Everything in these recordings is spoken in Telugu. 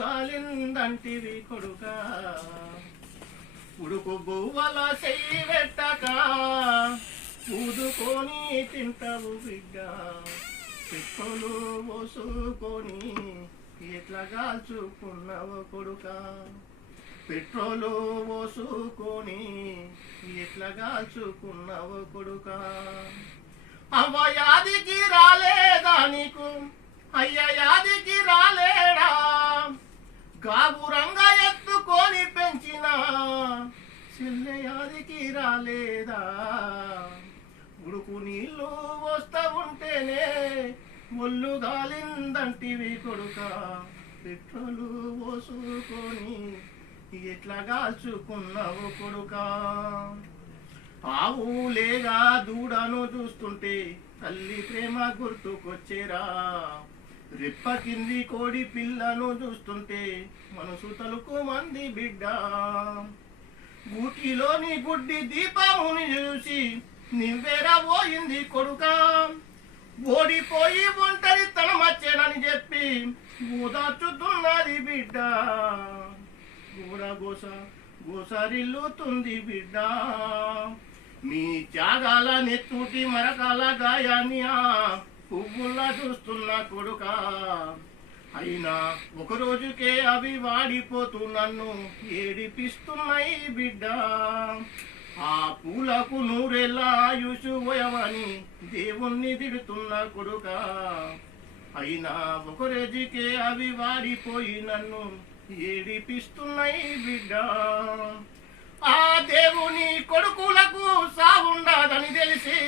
గాలిందంటివి కొడుకా ఉడుకు బువ్వల చెయ్యి పెట్టక ఊదుకొని తింటావు బిడ్డ పెట్టులు పోసుకొని ఎట్లా కాల్చుకున్నావు కొడుకా పెట్రోలు పోసుకొని ఎట్లా కాల్చుకున్నావు కొడుకా అవ్వ యాదికి రాలేదా నీకు అయ్య యాదికి రాలేడా గాబురంగా ఎత్తుకొని పెంచిన చెల్లె యాదికి రాలేదా ఉడుకు నీళ్ళు వస్తా ఉంటేనే ఒళ్ళు గాలిందంటివి కొడుకా పెట్రోలు పోసుకొని ఎట్లా కాల్చుకున్నావు కొడుకా ఆవు లేగా దూడను చూస్తుంటే తల్లి ప్రేమ గుర్తుకొచ్చేరా రెప్ప కింది కోడి పిల్లను చూస్తుంటే మనసు తలుకు మంది బిడ్డ గూటిలోని గుడ్డి దీపముని చూసి నివ్వెరా పోయింది కొడుకా ఓడిపోయి ఒంటరి తనమచ్చేనని చెప్పి ఊదాచుతున్నది బిడ్డ గోడ గోసరిల్లుతుంది బిడ్డ మీ త్యాగాల నెత్తుటి మరకాల గాయాన్ని పువ్వుల్లా చూస్తున్న కొడుకా అయినా ఒక రోజుకే అవి వాడిపోతూ నన్ను ఏడిపిస్తున్నాయి బిడ్డ ఆ పూలకు నూరేళ్ళ ఆయుషు పోయవని దేవుణ్ణి తిడుతున్న కొడుకా అయినా ఒక రోజుకే అవి వాడిపోయి నన్ను ఏడిపిస్తున్నాయి బిడ్డ ఆ దేవుని కొడుకులకు సావుండదని తెలిసి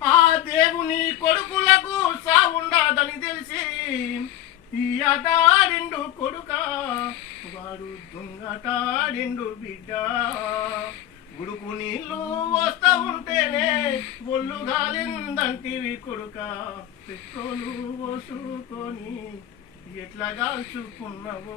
ఆ దేవుని కొడుకులకు సావుండదని తెలిసి ఈ ఆటాడిండు కొడుకా వాడు దొంగటాడిండు బిడ్డ ఉడుకు నీళ్ళు వస్తా ఉంటేనే ఒళ్ళు గాలిందంటివి కొడుకా పెట్రోలు పోసుకొని ఎట్లా కాల్చుకున్నావు